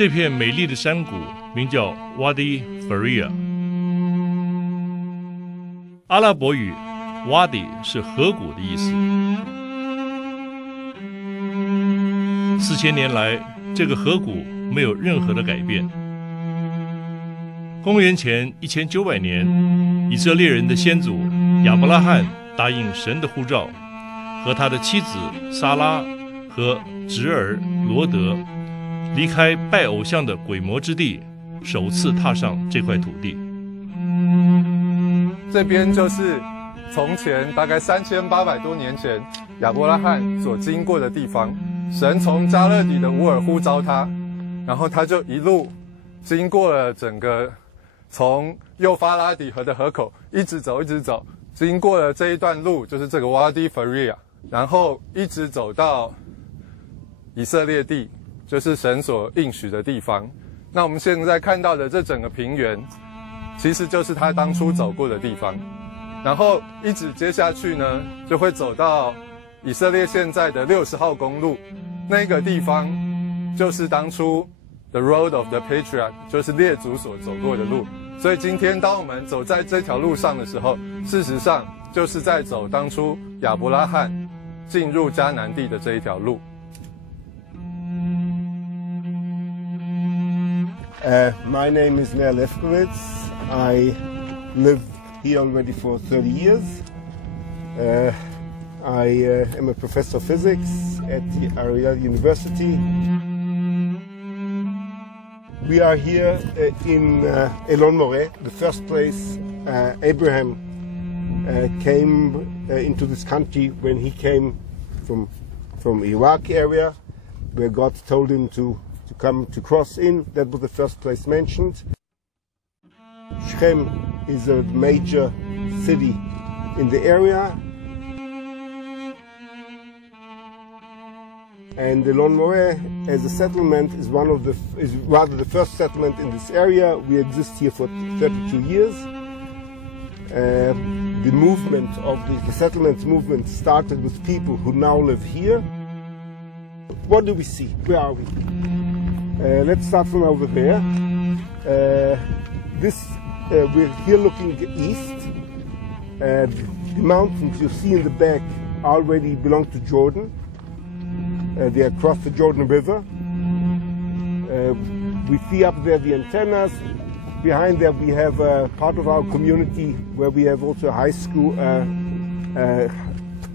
这片美丽的山谷名叫 Wadi Faria。阿拉伯语 Wadi 是河谷的意思。4000年来，这个河谷没有任何的改变。公元前1900年，以色列人的先祖亚伯拉罕答应神的呼召，和他的妻子撒拉和侄儿罗德离开拜偶像的鬼魔之地，首次踏上这块土地。这边就是从前大概3800多年前亚伯拉罕所经过的地方。神从加勒底的乌尔呼召他，然后他就一路经过了整个从幼发拉底河的河口一直走，经过了这一段路，就是这个 Wadi Faria， 然后一直走到以色列地，就是神所应许的地方。那我们现在看到的这整个平原，其实就是他当初走过的地方。然后一直接下去呢，就会走到以色列现在的60号公路，那个地方就是当初 The Road of the Patriarch， 就是列祖所走过的路。所以今天当我们走在这条路上的时候，事实上就是在走当初亚伯拉罕进入迦南地的这一条路。My name is Ner Lefkowitz. I live here already for 30 years. I am a professor of physics at the Ariel University. We are here in Elon Moreh, the first place Abraham came into this country when he came from Iraq area, where God told him to come to cross in. That was the first place mentioned. Shechem is a major city in the area. And Elon Moreh, as a settlement, is rather the first settlement in this area. We exist here for 32 years. The movement of the settlement movement started with people who now live here. What do we see? Where are we? Let's start from over there. We're here looking east. The mountains you see in the back already belong to Jordan. They are across the Jordan River. We see up there the antennas. Behind there we have part of our community where we have also a high school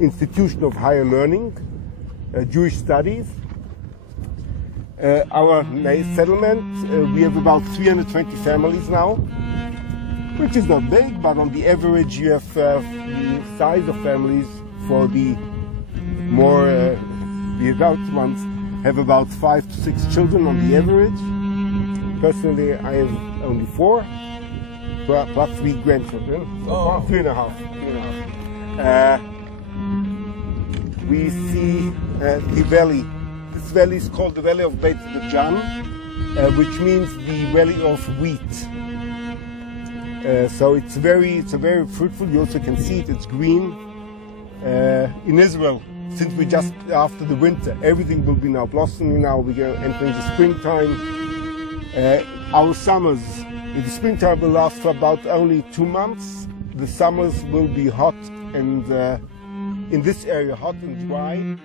institution of higher learning, Jewish studies. Our settlement, we have about 320 families now, which is not big, but on the average you have the size of families for the more the adult ones have about 5 to 6 children on the average. Personally, I have only 4, plus 3 grandchildren, so 3.5. We see the valley. This valley is called the Valley of Beit Jan, which means the Valley of Wheat. So it's very fruitful. You also can see it. It's green. In Israel, since we just after the winter, everything will be now blossoming. Now we're entering the springtime. Our summers, the springtime will last for about only 2 months. The summers will be hot and in this area hot and dry.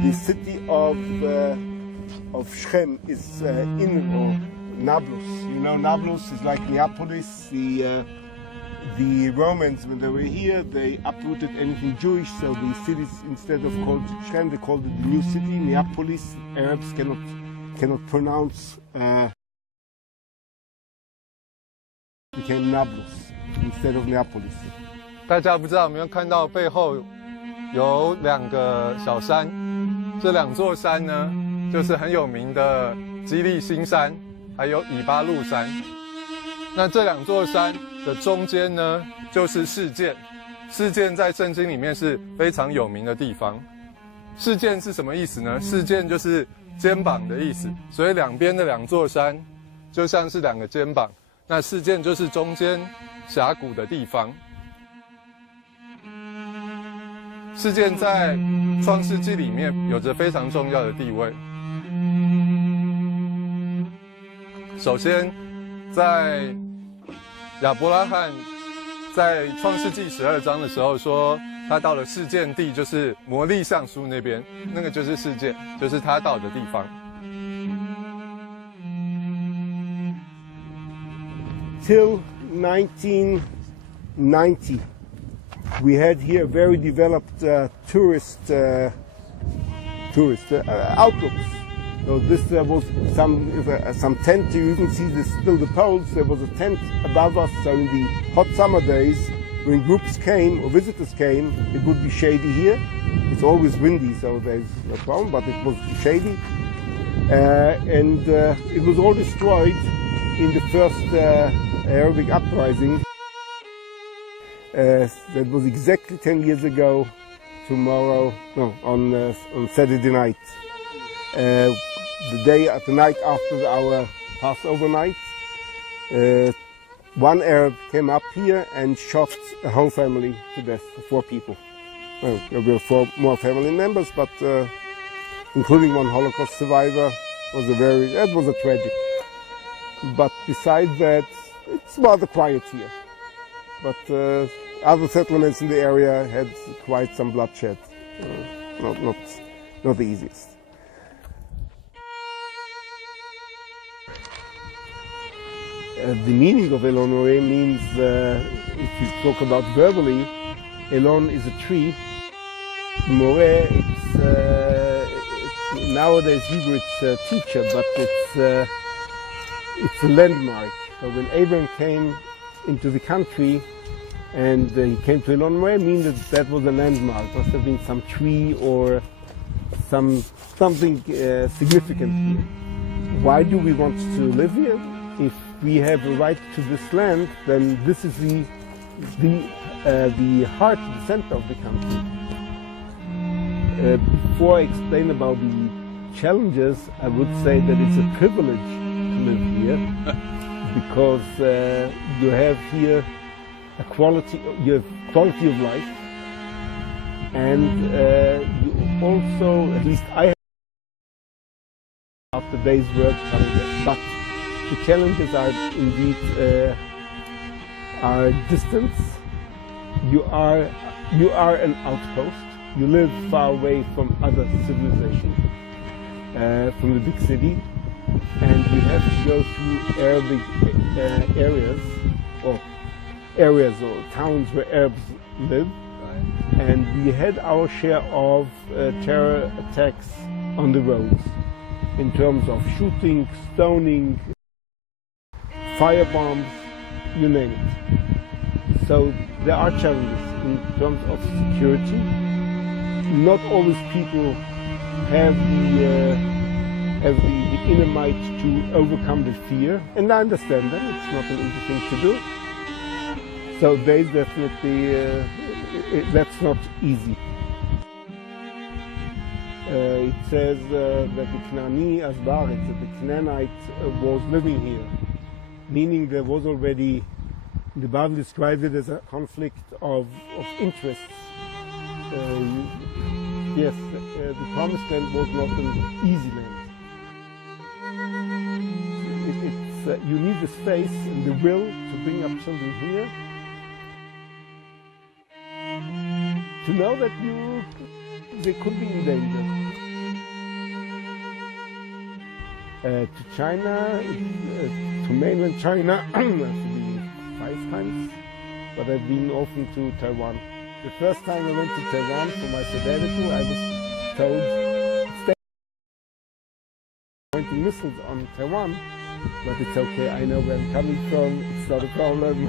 The city of Shechem is in Nablus. You know, Nablus is like Neapolis. The Romans, when they were here, they uprooted anything Jewish, so the cities, instead of called Shechem, they called it the new city, Neapolis. Arabs cannot pronounce. Became Nablus instead of Neapolis. 大家不知道有没有看到背后有2个小山，这2座山呢，就是很有名的基利新山，还有以巴路山。那这2座山的中间呢，就是示剑。示剑在圣经里面是非常有名的地方。示剑是什么意思呢？示剑就是肩膀的意思，所以两边的2座山就像是2个肩膀。那示剑就是中间峡谷的地方。示剑在创世纪里面有着非常重要的地位。首先，在亚伯拉罕在创世纪12章的时候说，他到了示剑地，就是摩利橡树那边，那个就是示剑，就是他到的地方。Till 1990, we had here very developed tourist outlooks. So this was some tent. You can see still the poles. There was a tent above us. So in the hot summer days, when groups came or visitors came, it would be shady here. It's always windy, so there's no problem. But it was shady, and it was all destroyed in the first Arabic uprising. That was exactly 10 years ago. Tomorrow, no, on Saturday night. The night after our Passover night, one Arab came up here and shot a whole family to death, 4 people. Well, there were 4 more family members, but including one Holocaust survivor, that was a tragic. But besides that, it's rather quiet here. But other settlements in the area had quite some bloodshed. Not the easiest. The meaning of Elon Moreh means, if you talk about verbally, Elon is a tree. Moreh, nowadays Hebrew it's teacher, but it's a landmark. So when Abraham came into the country and he came to Elon Moreh, means that was a landmark. Must have been some tree or something significant here. Why do we want to live here? If we have a right to this land, then this is the heart, the center of the country. Before I explain about the challenges, I would say that it's a privilege to live here because you have here quality of life, and you also, at least I have after day's work coming here. But the challenges are indeed are distance. You are an outpost. You live far away from other civilizations, from the big city, and you have to go through Arabic areas or towns where Arabs live. And we had our share of terror attacks on the roads in terms of shooting, stoning, firebombs, you name it. So there are challenges in terms of security. Not always people have the inner might to overcome the fear, and I understand that it's not an easy thing to do. So there's definitely that's not easy. It says that the Knani Asbarit, that the Canaanite was living here, meaning there was already, the Bible describes it as a conflict of interests. Yes, the Promised Land was not an easy land. You need the space and the will to bring up children here, to know that they could be in danger. To China, to mainland China, I've been 5 times, but I've been often to Taiwan. The first time I went to Taiwan for my sabbatical, I was told, stay pointing missiles on Taiwan, but it's okay, I know where I'm coming from, it's not a problem.